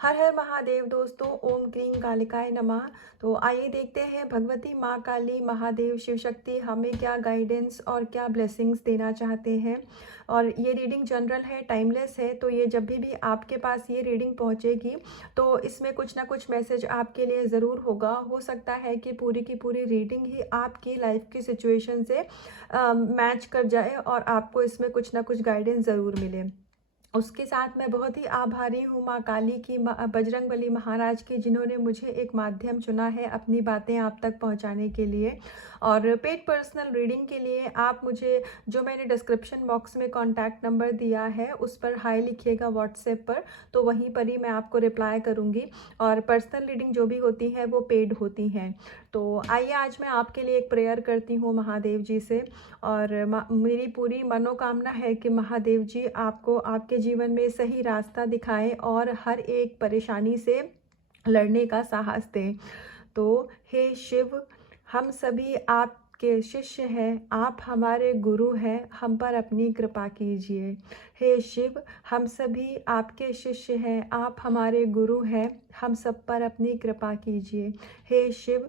हर हर महादेव दोस्तों, ओम क्लीं कालिकाय नमः। तो आइए देखते हैं भगवती माँ काली, महादेव, शिव शक्ति हमें क्या गाइडेंस और क्या ब्लेसिंग्स देना चाहते हैं। और ये रीडिंग जनरल है, टाइमलेस है, तो ये जब भी आपके पास ये रीडिंग पहुँचेगी तो इसमें कुछ ना कुछ मैसेज आपके लिए ज़रूर होगा। हो सकता है कि पूरी की पूरी रीडिंग ही आपकी लाइफ की सिचुएशन से मैच कर जाए और आपको इसमें कुछ ना कुछ गाइडेंस ज़रूर मिले। उसके साथ मैं बहुत ही आभारी हूँ माँ काली की, बजरंगबली महाराज की, जिन्होंने मुझे एक माध्यम चुना है अपनी बातें आप तक पहुँचाने के लिए। और पेड पर्सनल रीडिंग के लिए आप मुझे, जो मैंने डिस्क्रिप्शन बॉक्स में कॉन्टैक्ट नंबर दिया है उस पर हाई लिखिएगा व्हाट्सएप पर, तो वहीं पर ही मैं आपको रिप्लाई करूँगी। और पर्सनल रीडिंग जो भी होती है वो पेड होती हैं। तो आइए आज मैं आपके लिए एक प्रेयर करती हूँ महादेव जी से। और मेरी पूरी मनोकामना है कि महादेव जी आपको आपके जीवन में सही रास्ता दिखाएं और हर एक परेशानी से लड़ने का साहस दें। तो हे शिव, हम सभी आपके शिष्य हैं, आप हमारे गुरु हैं, हम पर अपनी कृपा कीजिए। हे शिव, हम सभी आपके शिष्य हैं, आप हमारे गुरु हैं, हम सब पर अपनी कृपा कीजिए। हे शिव,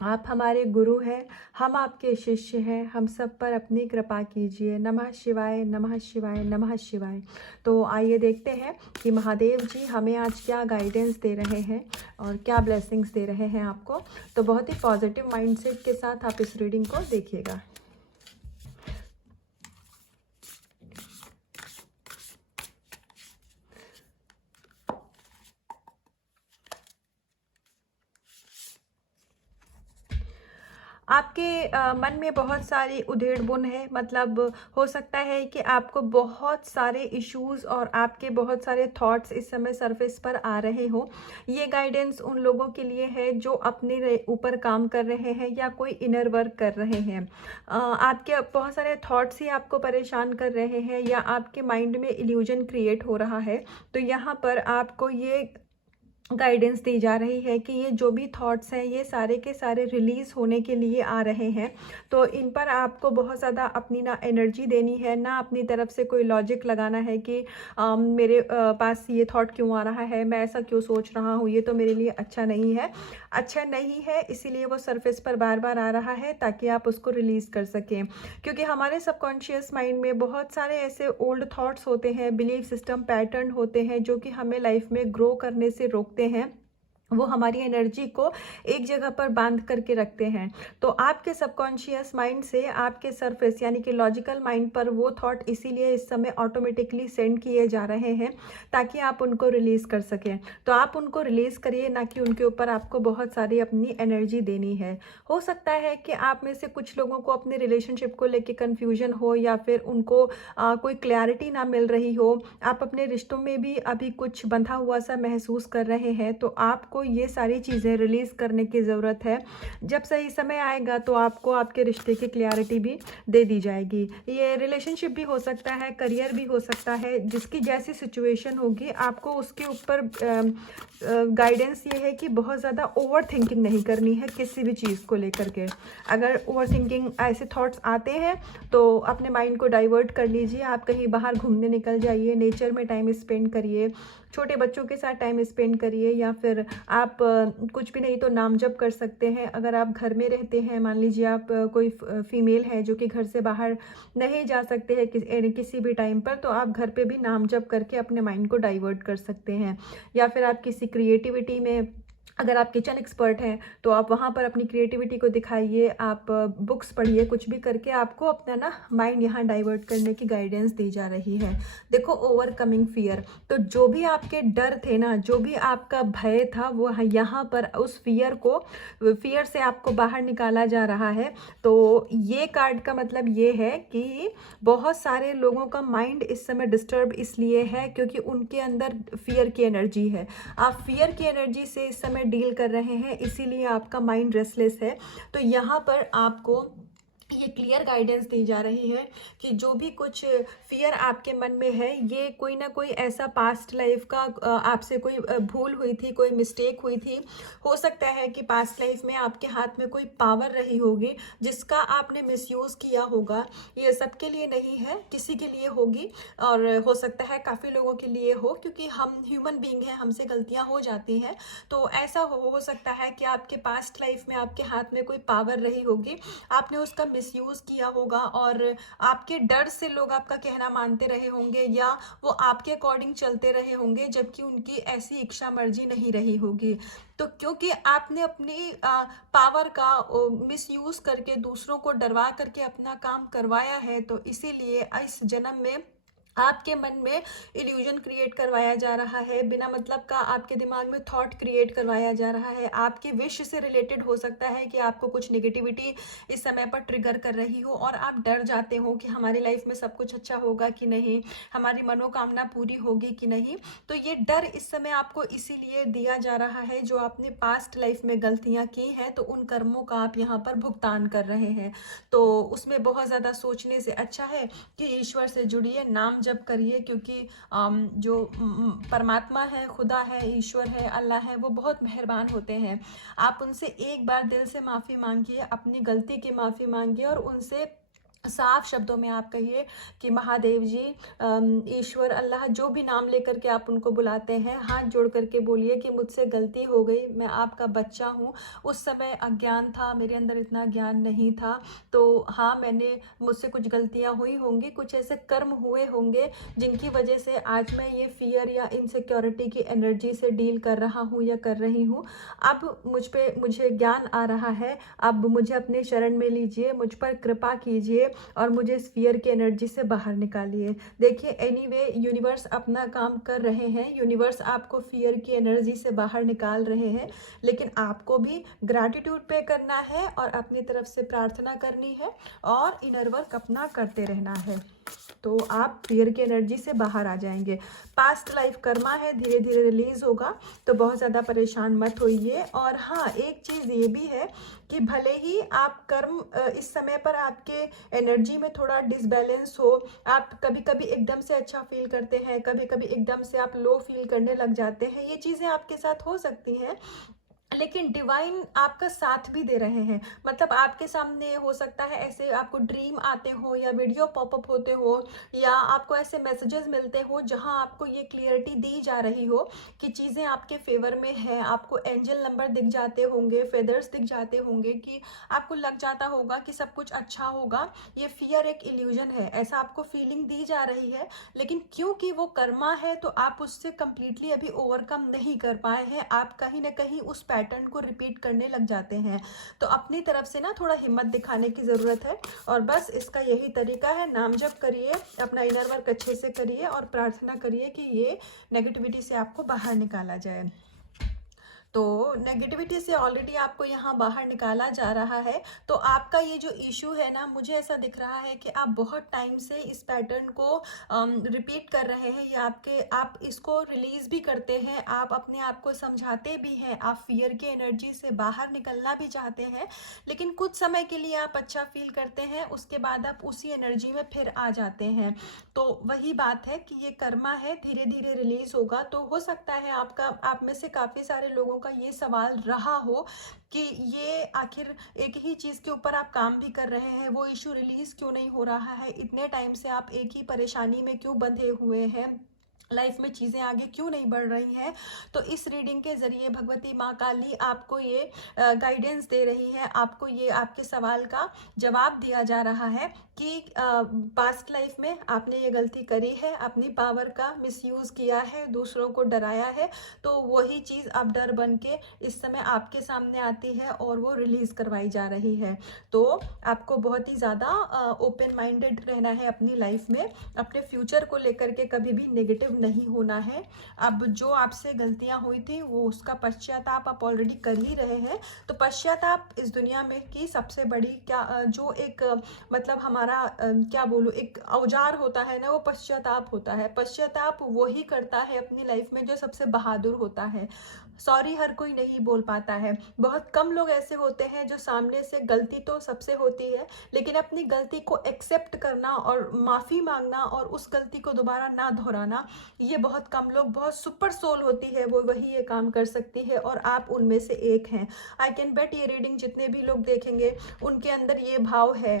आप हमारे गुरु हैं, हम आपके शिष्य हैं, हम सब पर अपनी कृपा कीजिए। नमः शिवाय, नमः शिवाय, नमः शिवाय। तो आइए देखते हैं कि महादेव जी हमें आज क्या गाइडेंस दे रहे हैं और क्या ब्लेसिंग्स दे रहे हैं आपको। तो बहुत ही पॉजिटिव माइंडसेट के साथ आप इस रीडिंग को देखिएगा। आपके मन में बहुत सारी उधेड़-बुन है, मतलब हो सकता है कि आपको बहुत सारे इश्यूज़ और आपके बहुत सारे थॉट्स इस समय सरफेस पर आ रहे हों। ये गाइडेंस उन लोगों के लिए है जो अपने ऊपर काम कर रहे हैं या कोई इनर वर्क कर रहे हैं। आपके बहुत सारे थॉट्स ही आपको परेशान कर रहे हैं या आपके माइंड में इल्यूजन क्रिएट हो रहा है। तो यहाँ पर आपको ये गाइडेंस दी जा रही है कि ये जो भी थॉट्स हैं ये सारे के सारे रिलीज़ होने के लिए आ रहे हैं। तो इन पर आपको बहुत ज़्यादा अपनी ना एनर्जी देनी है, ना अपनी तरफ से कोई लॉजिक लगाना है कि मेरे पास ये थॉट क्यों आ रहा है, मैं ऐसा क्यों सोच रहा हूँ, ये तो मेरे लिए अच्छा नहीं है। अच्छा नहीं है इसीलिए वो सरफेस पर बार बार आ रहा है ताकि आप उसको रिलीज़ कर सकें। क्योंकि हमारे सबकॉन्शियस माइंड में बहुत सारे ऐसे ओल्ड थॉट्स होते हैं, बिलीफ सिस्टम पैटर्न होते हैं जो कि हमें लाइफ में ग्रो करने से रोकते हैं। वो हमारी एनर्जी को एक जगह पर बांध करके रखते हैं। तो आपके सबकॉन्शियस माइंड से आपके सरफेस यानी कि लॉजिकल माइंड पर वो थॉट इसीलिए इस समय ऑटोमेटिकली सेंड किए जा रहे हैं ताकि आप उनको रिलीज़ कर सकें। तो आप उनको रिलीज़ करिए, ना कि उनके ऊपर आपको बहुत सारी अपनी एनर्जी देनी है। हो सकता है कि आप में से कुछ लोगों को अपने रिलेशनशिप को लेके कन्फ्यूजन हो या फिर उनको कोई क्लैरिटी ना मिल रही हो। आप अपने रिश्तों में भी अभी कुछ बंधा हुआ सा महसूस कर रहे हैं, तो आपको ये सारी चीज़ें रिलीज़ करने की ज़रूरत है। जब सही समय आएगा तो आपको आपके रिश्ते की क्लैरिटी भी दे दी जाएगी। ये रिलेशनशिप भी हो सकता है, करियर भी हो सकता है, जिसकी जैसी सिचुएशन होगी आपको उसके ऊपर गाइडेंस ये है कि बहुत ज़्यादा ओवर थिंकिंग नहीं करनी है किसी भी चीज़ को लेकर के। अगर ओवर थिंकिंग ऐसे थॉट्स आते हैं तो अपने माइंड को डाइवर्ट कर लीजिए। आप कहीं बाहर घूमने निकल जाइए, नेचर में टाइम स्पेंड करिए, छोटे बच्चों के साथ टाइम स्पेंड करिए, या फिर आप कुछ भी नहीं तो नाम जप कर सकते हैं। अगर आप घर में रहते हैं, मान लीजिए आप कोई फीमेल है जो कि घर से बाहर नहीं जा सकते हैं किसी भी टाइम पर, तो आप घर पे भी नाम जप करके अपने माइंड को डाइवर्ट कर सकते हैं। या फिर आप किसी क्रिएटिविटी में, अगर आप किचन एक्सपर्ट हैं तो आप वहाँ पर अपनी क्रिएटिविटी को दिखाइए, आप बुक्स पढ़िए, कुछ भी करके आपको अपना ना माइंड यहाँ डाइवर्ट करने की गाइडेंस दी जा रही है। देखो, ओवरकमिंग फियर, तो जो भी आपके डर थे ना, जो भी आपका भय था, वो यहाँ पर उस फियर से आपको बाहर निकाला जा रहा है। तो ये कार्ड का मतलब ये है कि बहुत सारे लोगों का माइंड इस समय डिस्टर्ब इसलिए है क्योंकि उनके अंदर फियर की एनर्जी है। आप फियर की एनर्जी से इस समय डील कर रहे हैं, इसीलिए आपका माइंड रेस्टलेस है। तो यहाँ पर आपको ये क्लियर गाइडेंस दी जा रही है कि जो भी कुछ फियर आपके मन में है, ये कोई ना कोई ऐसा पास्ट लाइफ का आपसे कोई भूल हुई थी, कोई मिस्टेक हुई थी। हो सकता है कि पास्ट लाइफ में आपके हाथ में कोई पावर रही होगी जिसका आपने मिसयूज़ किया होगा। ये सबके लिए नहीं है, किसी के लिए होगी, और हो सकता है काफ़ी लोगों के लिए हो, क्योंकि हम ह्यूमन बीइंग हैं, हमसे गलतियां हो जाती हैं। तो ऐसा हो सकता है कि आपके पास्ट लाइफ में आपके हाथ में कोई पावर रही होगी, आपने उसका मिसयूज़ किया होगा, और आपके डर से लोग आपका कहना मानते रहे होंगे, या वो आपके अकॉर्डिंग चलते रहे होंगे, जबकि उनकी ऐसी इच्छा मर्जी नहीं रही होगी। तो क्योंकि आपने अपनी पावर का मिसयूज़ करके दूसरों को डरवा करके अपना काम करवाया है, तो इसीलिए इस जन्म में आपके मन में इल्यूजन क्रिएट करवाया जा रहा है, बिना मतलब का आपके दिमाग में थॉट क्रिएट करवाया जा रहा है। आपके विश से रिलेटेड हो सकता है कि आपको कुछ नेगेटिविटी इस समय पर ट्रिगर कर रही हो, और आप डर जाते हो कि हमारी लाइफ में सब कुछ अच्छा होगा कि नहीं, हमारी मनोकामना पूरी होगी कि नहीं। तो ये डर इस समय आपको इसीलिए दिया जा रहा है, जो आपने पास्ट लाइफ में गलतियां की हैं, तो उन कर्मों का आप यहाँ पर भुगतान कर रहे हैं। तो उसमें बहुत ज़्यादा सोचने से अच्छा है कि ईश्वर से जुड़िए, नाम जप करिए, क्योंकि जो परमात्मा है, खुदा है, ईश्वर है, अल्लाह है, वो बहुत मेहरबान होते हैं। आप उनसे एक बार दिल से माफ़ी मांगिए, अपनी गलती की माफ़ी मांगिए, और उनसे साफ शब्दों में आप कहिए कि महादेव जी, ईश्वर, अल्लाह, जो भी नाम लेकर के आप उनको बुलाते हैं, हाथ जोड़ करके बोलिए कि मुझसे गलती हो गई, मैं आपका बच्चा हूँ, उस समय अज्ञान था, मेरे अंदर इतना ज्ञान नहीं था। तो हाँ, मुझसे कुछ गलतियाँ हुई होंगी, कुछ ऐसे कर्म हुए होंगे जिनकी वजह से आज मैं ये फियर या इनसिक्योरिटी की एनर्जी से डील कर रहा हूँ या कर रही हूँ। अब मुझे ज्ञान आ रहा है, अब मुझे अपने शरण में लीजिए, मुझ पर कृपा कीजिए, और मुझे इस फियर की एनर्जी से बाहर निकालिए। देखिए, एनीवे यूनिवर्स अपना काम कर रहे हैं, यूनिवर्स आपको फियर की एनर्जी से बाहर निकाल रहे हैं, लेकिन आपको भी ग्रैटिट्यूड पे करना है, और अपनी तरफ से प्रार्थना करनी है, और इनर वर्क अपना करते रहना है, तो आप फियर की एनर्जी से बाहर आ जाएंगे। पास्ट लाइफ कर्मा है, धीरे धीरे रिलीज होगा, तो बहुत ज़्यादा परेशान मत होइए। और हाँ, एक चीज़ ये भी है कि भले ही आप कर्म इस समय पर आपके एनर्जी में थोड़ा डिसबैलेंस हो, आप कभी कभी एकदम से अच्छा फील करते हैं, कभी कभी एकदम से आप लो फील करने लग जाते हैं, ये चीज़ें आपके साथ हो सकती हैं, लेकिन डिवाइन आपका साथ भी दे रहे हैं। मतलब आपके सामने हो सकता है ऐसे आपको ड्रीम आते हो, या वीडियो पॉपअप होते हो, या आपको ऐसे मैसेजेस मिलते हो जहां आपको ये क्लियरिटी दी जा रही हो कि चीज़ें आपके फेवर में है। आपको एंजल नंबर दिख जाते होंगे, फेदर्स दिख जाते होंगे, कि आपको लग जाता होगा कि सब कुछ अच्छा होगा। ये फियर एक इल्यूजन है, ऐसा आपको फीलिंग दी जा रही है, लेकिन क्योंकि वो कर्मा है, तो आप उससे कंप्लीटली अभी ओवरकम नहीं कर पाए हैं। आप कहीं ना कहीं उस पैटर्न को रिपीट करने लग जाते हैं। तो अपनी तरफ से ना थोड़ा हिम्मत दिखाने की ज़रूरत है, और बस इसका यही तरीका है, नाम जप करिए, अपना इनर वर्क अच्छे से करिए, और प्रार्थना करिए कि ये नेगेटिविटी से आपको बाहर निकाला जाए। तो नेगेटिविटी से ऑलरेडी आपको यहाँ बाहर निकाला जा रहा है। तो आपका ये जो इशू है ना, मुझे ऐसा दिख रहा है कि आप बहुत टाइम से इस पैटर्न को रिपीट कर रहे हैं, या आप इसको रिलीज भी करते हैं, आप अपने आप को समझाते भी हैं, आप फियर की एनर्जी से बाहर निकलना भी चाहते हैं, लेकिन कुछ समय के लिए आप अच्छा फील करते हैं, उसके बाद आप उसी एनर्जी में फिर आ जाते हैं। तो वही बात है कि ये कर्मा है, धीरे धीरे रिलीज होगा। तो हो सकता है आप में से काफ़ी सारे लोगों का ये सवाल रहा हो कि ये आखिर एक ही चीज़ के ऊपर आप काम भी कर रहे हैं, वो इशू रिलीज क्यों नहीं हो रहा है, इतने टाइम से आप एक ही परेशानी में क्यों बंधे हुए हैं, लाइफ में चीज़ें आगे क्यों नहीं बढ़ रही हैं। तो इस रीडिंग के ज़रिए भगवती माँ काली आपको ये गाइडेंस दे रही है, आपको ये आपके सवाल का जवाब दिया जा रहा है कि पास्ट लाइफ में आपने ये गलती करी है, अपनी पावर का मिसयूज़ किया है, दूसरों को डराया है, तो वही चीज़ अब डर बन के इस समय आपके सामने आती है, और वो रिलीज़ करवाई जा रही है। तो आपको बहुत ही ज़्यादा ओपन माइंडेड रहना है अपनी लाइफ में, अपने फ्यूचर को लेकर के कभी भी नेगेटिव नहीं होना है। अब जो आपसे गलतियां हुई थी वो उसका पश्चाताप आप ऑलरेडी कर ही रहे हैं। तो पश्चाताप इस दुनिया में की सबसे बड़ी जो एक मतलब हमारा क्या बोलूँ, एक औजार होता है ना, वो पश्चाताप होता है। पश्चाताप वो ही करता है अपनी लाइफ में जो सबसे बहादुर होता है। सॉरी हर कोई नहीं बोल पाता है। बहुत कम लोग ऐसे होते हैं जो सामने से, गलती तो सबसे होती है, लेकिन अपनी गलती को एक्सेप्ट करना और माफ़ी मांगना और उस गलती को दोबारा ना दोहराना, ये बहुत कम लोग, बहुत सुपर सोल होती है वो, वही ये काम कर सकती है और आप उनमें से एक हैं। आई कैन बेट ये रीडिंग जितने भी लोग देखेंगे उनके अंदर ये भाव है।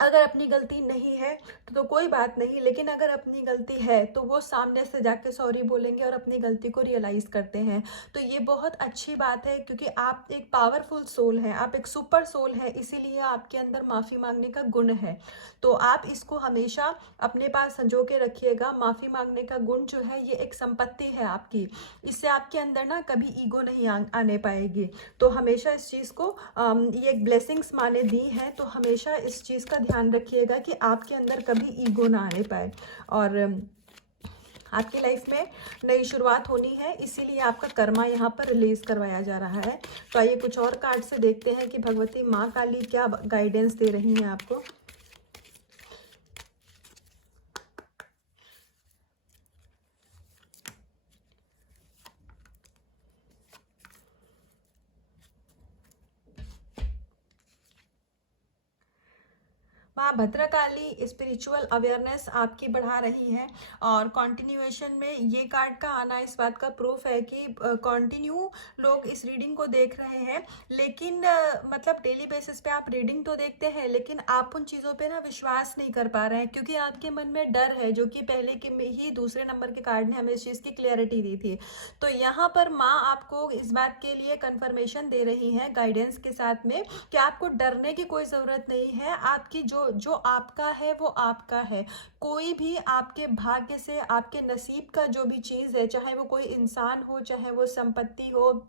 अगर अपनी गलती नहीं है तो कोई बात नहीं, लेकिन अगर अपनी गलती है तो वो सामने से जाके सॉरी बोलेंगे और अपनी गलती को रियलाइज़ करते हैं। तो ये बहुत अच्छी बात है, क्योंकि आप एक पावरफुल सोल हैं, आप एक सुपर सोल हैं, इसीलिए आपके अंदर माफ़ी मांगने का गुण है। तो आप इसको हमेशा अपने पास संजो के रखिएगा। माफ़ी मांगने का गुण जो है ये एक संपत्ति है आपकी, इससे आपके अंदर ना कभी ईगो नहीं आने पाएगी। तो हमेशा इस चीज़ को ये एक ब्लेसिंग्स माने दी हैं, तो हमेशा इस चीज़ का ध्यान रखिएगा कि आपके अंदर कभी ईगो ना आने पाए। और आपकी लाइफ में नई शुरुआत होनी है, इसीलिए आपका कर्मा यहाँ पर रिलीज करवाया जा रहा है। तो आइए कुछ और कार्ड से देखते हैं कि भगवती माँ काली क्या गाइडेंस दे रही हैं आपको। माँ भद्रकाली स्पिरिचुअल अवेयरनेस आपकी बढ़ा रही है, और कंटिन्यूएशन में ये कार्ड का आना इस बात का प्रूफ है कि कंटिन्यू लोग इस रीडिंग को देख रहे हैं, लेकिन मतलब डेली बेसिस पे आप रीडिंग तो देखते हैं लेकिन आप उन चीज़ों पे ना विश्वास नहीं कर पा रहे हैं, क्योंकि आपके मन में डर है, जो कि पहले के में ही दूसरे नंबर के कार्ड ने हमें इस चीज़ की क्लियरिटी दी थी। तो यहाँ पर माँ आपको इस बात के लिए कंफर्मेशन दे रही है गाइडेंस के साथ में कि आपको डरने की कोई ज़रूरत नहीं है। आपकी जो आपका है वो आपका है। कोई भी आपके भाग्य से, आपके नसीब का जो भी चीज़ है, चाहे वो कोई इंसान हो, चाहे वो संपत्ति हो,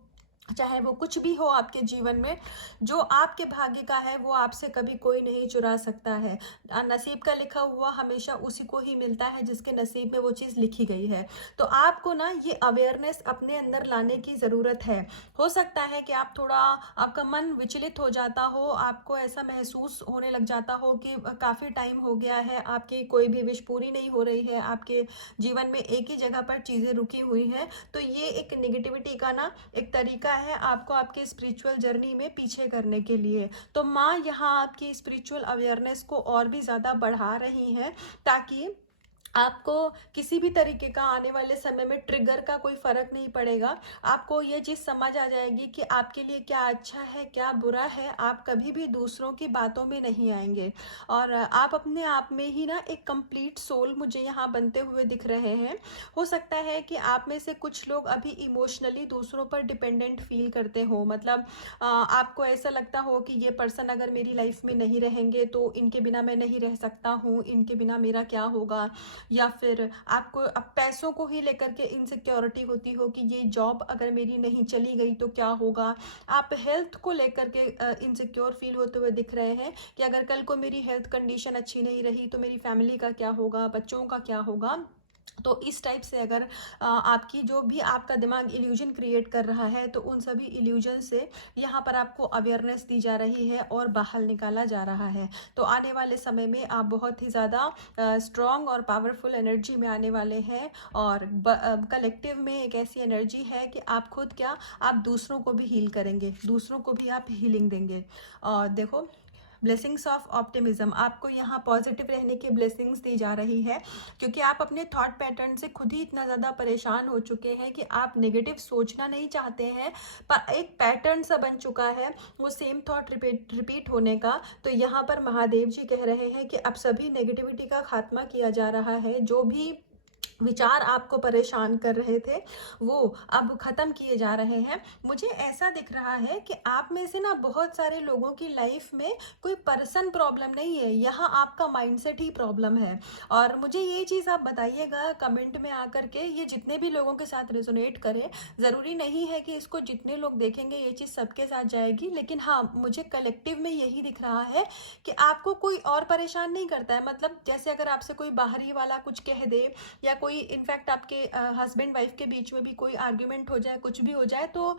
चाहे वो कुछ भी हो आपके जीवन में, जो आपके भाग्य का है वो आपसे कभी कोई नहीं चुरा सकता है। नसीब का लिखा हुआ हमेशा उसी को ही मिलता है जिसके नसीब में वो चीज़ लिखी गई है। तो आपको ना ये अवेयरनेस अपने अंदर लाने की ज़रूरत है। हो सकता है कि आप थोड़ा, आपका मन विचलित हो जाता हो, आपको ऐसा महसूस होने लग जाता हो कि काफ़ी टाइम हो गया है, आपकी कोई भी विश पूरी नहीं हो रही है, आपके जीवन में एक ही जगह पर चीज़ें रुकी हुई हैं। तो ये एक नेगेटिविटी का ना एक तरीका है आपको आपके स्पिरिचुअल जर्नी में पीछे करने के लिए। तो माँ यहाँ आपकी स्पिरिचुअल अवेयरनेस को और भी ज़्यादा बढ़ा रही हैं, ताकि आपको किसी भी तरीके का आने वाले समय में ट्रिगर का कोई फर्क नहीं पड़ेगा। आपको ये चीज़ समझ आ जाएगी कि आपके लिए क्या अच्छा है, क्या बुरा है। आप कभी भी दूसरों की बातों में नहीं आएंगे, और आप अपने आप में ही ना एक कंप्लीट सोल मुझे यहाँ बनते हुए दिख रहे हैं। हो सकता है कि आप में से कुछ लोग अभी इमोशनली दूसरों पर डिपेंडेंट फील करते हो, मतलब आपको ऐसा लगता हो कि ये पर्सन अगर मेरी लाइफ में नहीं रहेंगे तो इनके बिना मैं नहीं रह सकता हूँ, इनके बिना मेरा क्या होगा। या फिर आपको अब पैसों को ही लेकर के इनसिक्योरिटी होती हो कि ये जॉब अगर मेरी नहीं चली गई तो क्या होगा। आप हेल्थ को लेकर के इनसिक्योर फील होते हुए दिख रहे हैं कि अगर कल को मेरी हेल्थ कंडीशन अच्छी नहीं रही तो मेरी फैमिली का क्या होगा, बच्चों का क्या होगा। तो इस टाइप से अगर आपकी जो भी आपका दिमाग इल्यूजन क्रिएट कर रहा है, तो उन सभी इल्यूजन से यहाँ पर आपको अवेयरनेस दी जा रही है और बाहर निकाला जा रहा है। तो आने वाले समय में आप बहुत ही ज़्यादा स्ट्रॉन्ग और पावरफुल एनर्जी में आने वाले हैं, और कलेक्टिव में एक ऐसी एनर्जी है कि आप खुद क्या, आप दूसरों को भी हील करेंगे, दूसरों को भी आप हीलिंग देंगे। और देखो, ब्लेसिंग्स ऑफ ऑप्टिमिज्म, आपको यहाँ पॉजिटिव रहने की ब्लेसिंग्स दी जा रही है, क्योंकि आप अपने थॉट पैटर्न से खुद ही इतना ज़्यादा परेशान हो चुके हैं कि आप नेगेटिव सोचना नहीं चाहते हैं, पर एक पैटर्न सा बन चुका है वो सेम थॉट रिपीट होने का। तो यहाँ पर महादेव जी कह रहे हैं कि अब सभी नेगेटिविटी का खात्मा किया जा रहा है। जो भी विचार आपको परेशान कर रहे थे वो अब ख़त्म किए जा रहे हैं। मुझे ऐसा दिख रहा है कि आप में से ना बहुत सारे लोगों की लाइफ में कोई पर्सन प्रॉब्लम नहीं है, यहाँ आपका माइंडसेट ही प्रॉब्लम है। और मुझे ये चीज़ आप बताइएगा कमेंट में आकर के, ये जितने भी लोगों के साथ रेजोनेट करे, ज़रूरी नहीं है कि इसको जितने लोग देखेंगे ये चीज़ सबके साथ जाएगी, लेकिन हाँ मुझे कलेक्टिव में यही दिख रहा है कि आपको कोई और परेशान नहीं करता है। मतलब जैसे अगर आपसे कोई बाहरी वाला कुछ कह दे या कोई इनफैक्ट आपके हस्बैंड वाइफ के बीच में भी कोई आर्ग्यूमेंट हो जाए, कुछ भी हो जाए, तो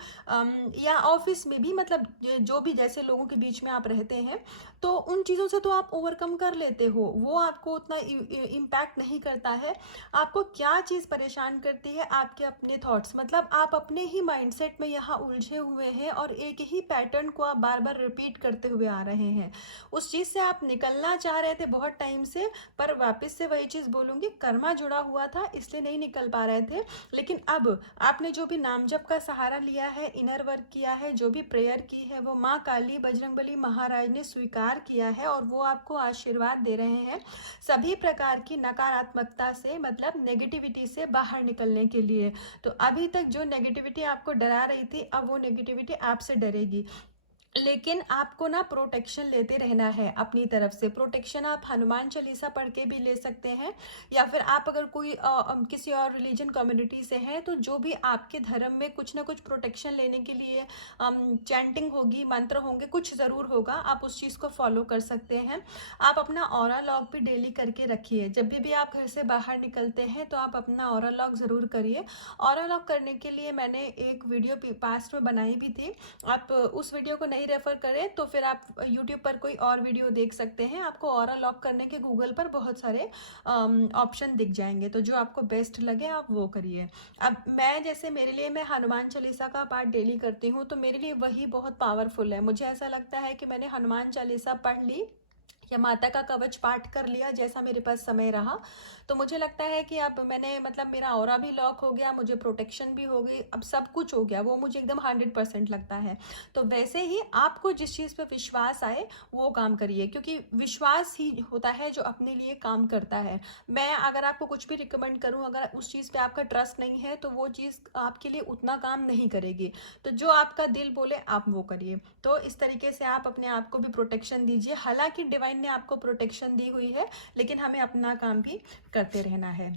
या ऑफिस में भी, मतलब जो भी जैसे लोगों के बीच में आप रहते हैं, तो उन चीज़ों से तो आप ओवरकम कर लेते हो, वो आपको उतना इम्पैक्ट नहीं करता है। आपको क्या चीज़ परेशान करती है? आपके अपने थॉट्स, मतलब आप अपने ही माइंडसेट में यहाँ उलझे हुए हैं और एक ही पैटर्न को आप बार बार रिपीट करते हुए आ रहे हैं। उस चीज़ से आप निकलना चाह रहे थे बहुत टाइम से, पर वापस से वही चीज़ बोलूँगी, कर्मा जुड़ा हुआ था इसलिए नहीं निकल पा रहे थे। लेकिन अब आपने जो भी नाम जप का सहारा लिया है, इनर वर्क किया है, जो भी प्रेयर की है, वो माँ काली बजरंगबली महाराज ने स्वीकार किया है और वो आपको आशीर्वाद दे रहे हैं सभी प्रकार की नकारात्मकता से, मतलब नेगेटिविटी से बाहर निकलने के लिए। तो अभी तक जो नेगेटिविटी आपको डरा रही थी, अब वो नेगेटिविटी आपसे डरेगी। लेकिन आपको ना प्रोटेक्शन लेते रहना है अपनी तरफ से। प्रोटेक्शन आप हनुमान चालीसा पढ़ के भी ले सकते हैं, या फिर आप अगर कोई किसी और रिलीजन कम्युनिटी से हैं, तो जो भी आपके धर्म में कुछ ना कुछ प्रोटेक्शन लेने के लिए चैंटिंग होगी, मंत्र होंगे, कुछ ज़रूर होगा, आप उस चीज़ को फॉलो कर सकते हैं। आप अपना ऑरा लॉग भी डेली करके रखिए। जब भी आप घर से बाहर निकलते हैं तो आप अपना ऑरा लॉग ज़रूर करिए। ऑरा लॉग करने के लिए मैंने एक वीडियो पास्ट में बनाई भी थी, आप उस वीडियो को नहीं रेफर करें तो फिर आप YouTube पर कोई और वीडियो देख सकते हैं। आपको ऑरा लॉक करने के गूगल पर बहुत सारे ऑप्शन दिख जाएंगे, तो जो आपको बेस्ट लगे आप वो करिए। अब मैं जैसे, मेरे लिए, मैं हनुमान चालीसा का पाठ डेली करती हूँ, तो मेरे लिए वही बहुत पावरफुल है। मुझे ऐसा लगता है कि मैंने हनुमान चालीसा पढ़ ली या माता का कवच पाठ कर लिया, जैसा मेरे पास समय रहा, तो मुझे लगता है कि अब मैंने, मतलब मेरा ऑरा भी लॉक हो गया, मुझे प्रोटेक्शन भी हो गई, अब सब कुछ हो गया, वो मुझे एकदम 100% लगता है। तो वैसे ही आपको जिस चीज़ पे विश्वास आए वो काम करिए, क्योंकि विश्वास ही होता है जो अपने लिए काम करता है। मैं अगर आपको कुछ भी रिकमेंड करूँ, अगर उस चीज़ पे आपका ट्रस्ट नहीं है तो वो चीज़ आपके लिए उतना काम नहीं करेगी। तो जो आपका दिल बोले आप वो करिए। तो इस तरीके से आप अपने आप को भी प्रोटेक्शन दीजिए। हालांकि डिवाइन ने आपको प्रोटेक्शन दी हुई है, लेकिन हमें अपना काम भी करते रहना है।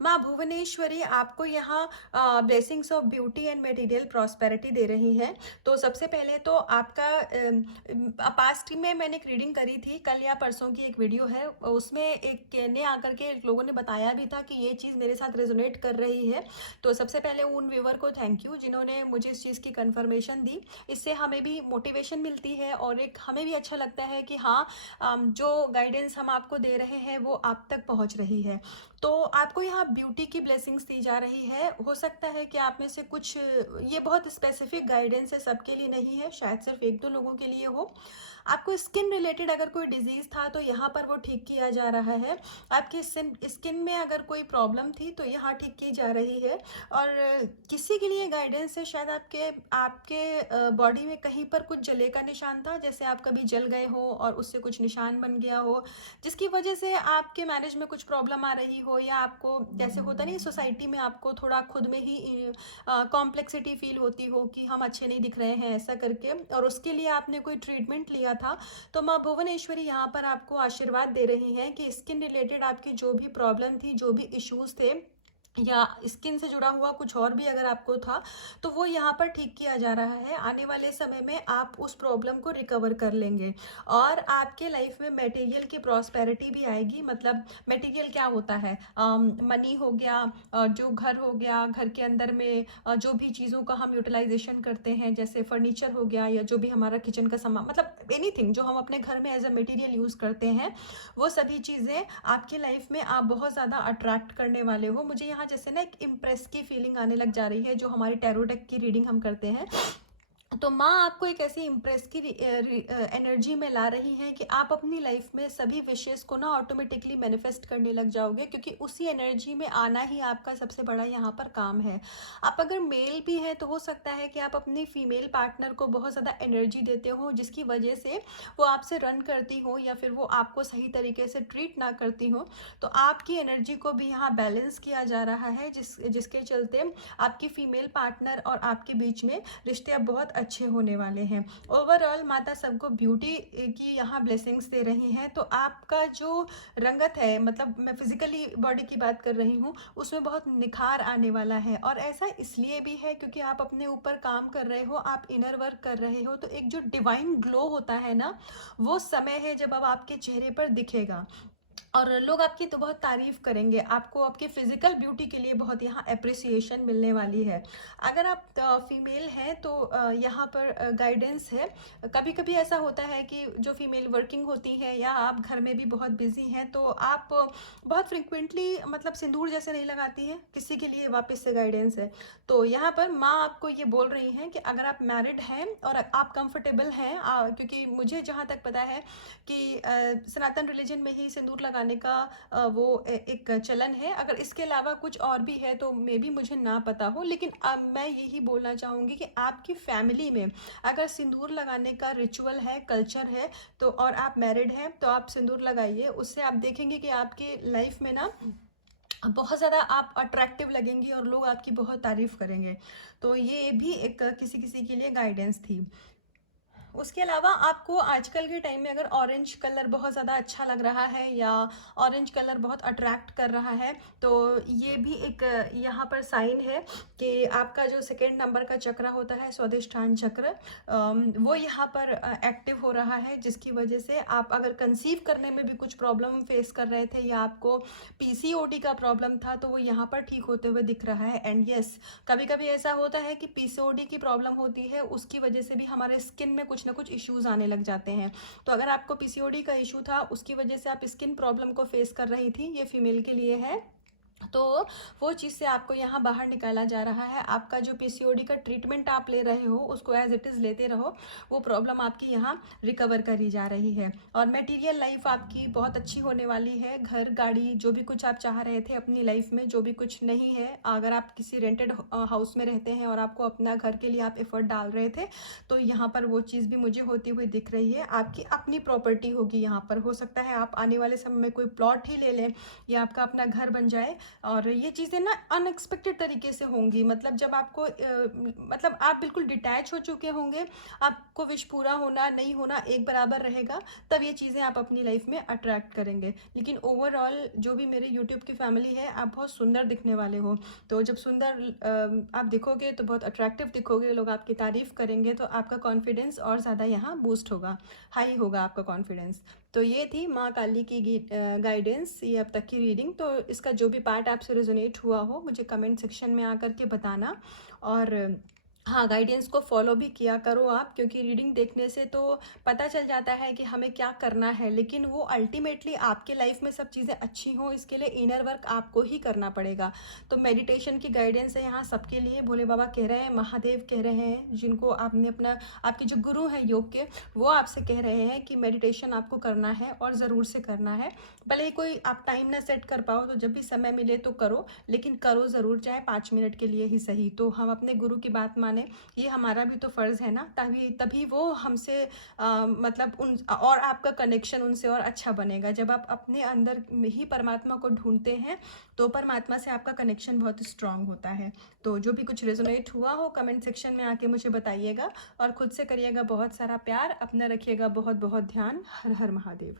माँ भुवनेश्वरी आपको यहाँ blessings of beauty and material prosperity दे रही हैं। तो सबसे पहले तो आपका पास्ट में मैंने एक रीडिंग करी थी, कल या परसों की एक वीडियो है, उसमें एक ने आकर के लोगों ने बताया भी था कि ये चीज़ मेरे साथ रेजोनेट कर रही है। तो सबसे पहले उन व्यूवर को थैंक यू जिन्होंने मुझे इस चीज़ की कंफर्मेशन दी। इससे हमें भी मोटिवेशन मिलती है और एक हमें भी अच्छा लगता है कि हाँ, जो गाइडेंस हम आपको दे रहे हैं वो आप तक पहुँच रही है। तो आपको यहाँ ब्यूटी की ब्लेसिंग्स दी जा रही है। हो सकता है कि आप में से कुछ, ये बहुत स्पेसिफिक गाइडेंस है, सबके लिए नहीं है, शायद सिर्फ 1-2 लोगों के लिए हो। आपको स्किन रिलेटेड अगर कोई डिजीज़ था तो यहाँ पर वो ठीक किया जा रहा है। आपकी स्किन में अगर कोई प्रॉब्लम थी तो यहाँ ठीक की जा रही है। और किसी के लिए गाइडेंस है, शायद आपके बॉडी में कहीं पर कुछ जले का निशान था, जैसे आप कभी जल गए हो और उससे कुछ निशान बन गया हो, जिसकी वजह से आपके मैरिज में कुछ प्रॉब्लम आ रही हो, या आपको जैसे होता नहीं सोसाइटी में आपको थोड़ा खुद में ही कॉम्प्लेक्सिटी फील होती हो कि हम अच्छे नहीं दिख रहे हैं ऐसा करके, और उसके लिए आपने कोई ट्रीटमेंट लिया था। तो माँ भुवनेश्वरी यहाँ पर आपको आशीर्वाद दे रही हैं कि स्किन रिलेटेड आपकी जो भी प्रॉब्लम थी, जो भी इश्यूज थे, या स्किन से जुड़ा हुआ कुछ और भी अगर आपको था, तो वो यहाँ पर ठीक किया जा रहा है। आने वाले समय में आप उस प्रॉब्लम को रिकवर कर लेंगे और आपके लाइफ में मटेरियल की प्रॉस्पेरिटी भी आएगी। मतलब मटेरियल क्या होता है, मनी हो गया, जो घर हो गया, घर के अंदर में जो भी चीज़ों का हम यूटिलाइजेशन करते हैं, जैसे फर्नीचर हो गया या जो भी हमारा किचन का सामान, मतलब एनीथिंग जो हम अपने घर में एज अ मटेरियल यूज़ करते हैं, वो सभी चीज़ें आपके लाइफ में आप बहुत ज़्यादा अट्रैक्ट करने वाले हो। मुझे यहाँ जैसे ना एक इम्प्रेस की फीलिंग आने लग जा रही है, जो हमारी टैरो डेक की रीडिंग हम करते हैं, तो माँ आपको एक ऐसी इम्प्रेस की एनर्जी में ला रही है कि आप अपनी लाइफ में सभी विशेष को ना ऑटोमेटिकली मैनिफेस्ट करने लग जाओगे, क्योंकि उसी एनर्जी में आना ही आपका सबसे बड़ा यहाँ पर काम है। आप अगर मेल भी हैं तो हो सकता है कि आप अपनी फीमेल पार्टनर को बहुत ज़्यादा एनर्जी देते हो, जिसकी वजह से वो आपसे रन करती हो या फिर वो आपको सही तरीके से ट्रीट ना करती हो। तो आपकी एनर्जी को भी यहाँ बैलेंस किया जा रहा है, जिसके चलते आपकी फीमेल पार्टनर और आपके बीच में रिश्ते अब बहुत अच्छे होने वाले हैं। ओवरऑल माता सबको ब्यूटी की यहाँ ब्लेसिंग्स दे रही हैं। तो आपका जो रंगत है, मतलब मैं फिजिकली बॉडी की बात कर रही हूँ, उसमें बहुत निखार आने वाला है। और ऐसा इसलिए भी है क्योंकि आप अपने ऊपर काम कर रहे हो, आप इनर वर्क कर रहे हो। तो एक जो डिवाइन ग्लो होता है ना, वो समय है जब अब आपके चेहरे पर दिखेगा। और लोग आपकी तो बहुत तारीफ़ करेंगे, आपको आपके फ़िज़िकल ब्यूटी के लिए बहुत यहाँ एप्रिसिएशन मिलने वाली है। अगर आप फ़ीमेल हैं तो यहाँ पर गाइडेंस है। कभी-कभी ऐसा होता है कि जो फ़ीमेल वर्किंग होती हैं या आप घर में भी बहुत बिज़ी हैं, तो आप बहुत फ्रीक्वेंटली मतलब सिंदूर जैसे नहीं लगाती हैं, किसी के लिए वापस से गाइडेंस है। तो यहाँ पर माँ आपको ये बोल रही हैं कि अगर आप मैरिड हैं और आप कंफर्टेबल हैं, क्योंकि मुझे जहाँ तक पता है कि सनातन रिलीजन में ही सिंदूर लगाने का एक चलन है। अगर इसके अलावा कुछ और भी है तो मे बी मुझे ना पता हो, लेकिन अब मैं यही बोलना चाहूँगी कि आपकी फैमिली में अगर सिंदूर लगाने का रिचुअल है, कल्चर है, तो और आप मैरिड हैं तो आप सिंदूर लगाइए। उससे आप देखेंगे कि आपकी लाइफ में ना बहुत ज़्यादा आप अट्रैक्टिव लगेंगी और लोग आपकी बहुत तारीफ़ करेंगे। तो ये भी एक किसी किसी के लिए गाइडेंस थी। उसके अलावा आपको आजकल के टाइम में अगर ऑरेंज कलर बहुत ज़्यादा अच्छा लग रहा है या ऑरेंज कलर बहुत अट्रैक्ट कर रहा है, तो ये भी एक यहाँ पर साइन है कि आपका जो सेकेंड नंबर का चक्र होता है, स्वादिष्ठान चक्र, वो यहाँ पर एक्टिव हो रहा है, जिसकी वजह से आप अगर कंसीव करने में भी कुछ प्रॉब्लम फेस कर रहे थे या आपको पीसीओडी का प्रॉब्लम था, तो वो यहाँ पर ठीक होते हुए दिख रहा है। एंड यस, कभी कभी ऐसा होता है कि पीसीओडी की प्रॉब्लम होती है, उसकी वजह से भी हमारे स्किन में कुछ ना कुछ इश्यूज आने लग जाते हैं। तो अगर आपको पीसीओडी का इशू था, उसकी वजह से आप स्किन प्रॉब्लम को फेस कर रही थी, ये फीमेल के लिए है, तो वो चीज़ से आपको यहाँ बाहर निकाला जा रहा है। आपका जो पीसीओडी का ट्रीटमेंट आप ले रहे हो, उसको एज इट इज़ लेते रहो, वो प्रॉब्लम आपकी यहाँ रिकवर करी जा रही है। और मटेरियल लाइफ आपकी बहुत अच्छी होने वाली है। घर, गाड़ी, जो भी कुछ आप चाह रहे थे अपनी लाइफ में, जो भी कुछ नहीं है, अगर आप किसी रेंटेड हाउस में रहते हैं और आपको अपना घर के लिए आप एफर्ट डाल रहे थे, तो यहाँ पर वो चीज़ भी मुझे होती हुई दिख रही है। आपकी अपनी प्रॉपर्टी होगी यहाँ पर, हो सकता है आप आने वाले समय में कोई प्लॉट ही ले लें या आपका अपना घर बन जाए। और ये चीज़ें ना अनएक्सपेक्टेड तरीके से होंगी, मतलब जब आपको मतलब आप बिल्कुल डिटैच हो चुके होंगे, आपको विश पूरा होना नहीं होना एक बराबर रहेगा, तब ये चीज़ें आप अपनी लाइफ में अट्रैक्ट करेंगे। लेकिन ओवरऑल जो भी मेरे यूट्यूब की फैमिली है, आप बहुत सुंदर दिखने वाले हो। तो जब सुंदर आप दिखोगे तो बहुत अट्रैक्टिव दिखोगे, लोग आपकी तारीफ़ करेंगे, तो आपका कॉन्फिडेंस और ज़्यादा यहाँ बूस्ट होगा, हाई होगा आपका कॉन्फिडेंस। तो ये थी माँ काली की गाइडेंस, ये अब तक की रीडिंग। तो इसका जो भी पार्ट आपसे रेजोनेट हुआ हो, मुझे कमेंट सेक्शन में आकर के बताना। और हाँ, गाइडेंस को फॉलो भी किया करो आप, क्योंकि रीडिंग देखने से तो पता चल जाता है कि हमें क्या करना है, लेकिन वो अल्टीमेटली आपके लाइफ में सब चीज़ें अच्छी हों, इसके लिए इनर वर्क आपको ही करना पड़ेगा। तो मेडिटेशन की गाइडेंस है यहाँ सबके लिए। भोले बाबा कह रहे हैं, महादेव कह रहे हैं, जिनको आपने अपना, आपके जो गुरु हैं योग के, वो आपसे कह रहे हैं कि मेडिटेशन आपको करना है और ज़रूर से करना है। भले ही कोई आप टाइम ना सेट कर पाओ, तो जब भी समय मिले तो करो, लेकिन करो ज़रूर, चाहे 5 मिनट के लिए ही सही। तो हम अपने गुरु की बात माने, ये हमारा भी तो फ़र्ज़ है ना, तभी तभी वो हमसे मतलब उन, और आपका कनेक्शन उनसे और अच्छा बनेगा। जब आप अपने अंदर में ही परमात्मा को ढूंढते हैं, तो परमात्मा से आपका कनेक्शन बहुत स्ट्रांग होता है। तो जो भी कुछ रेजोनेट हुआ हो, कमेंट सेक्शन में आके मुझे बताइएगा, और खुद से करिएगा बहुत सारा प्यार, अपना रखिएगा बहुत बहुत ध्यान। हर हर महादेव।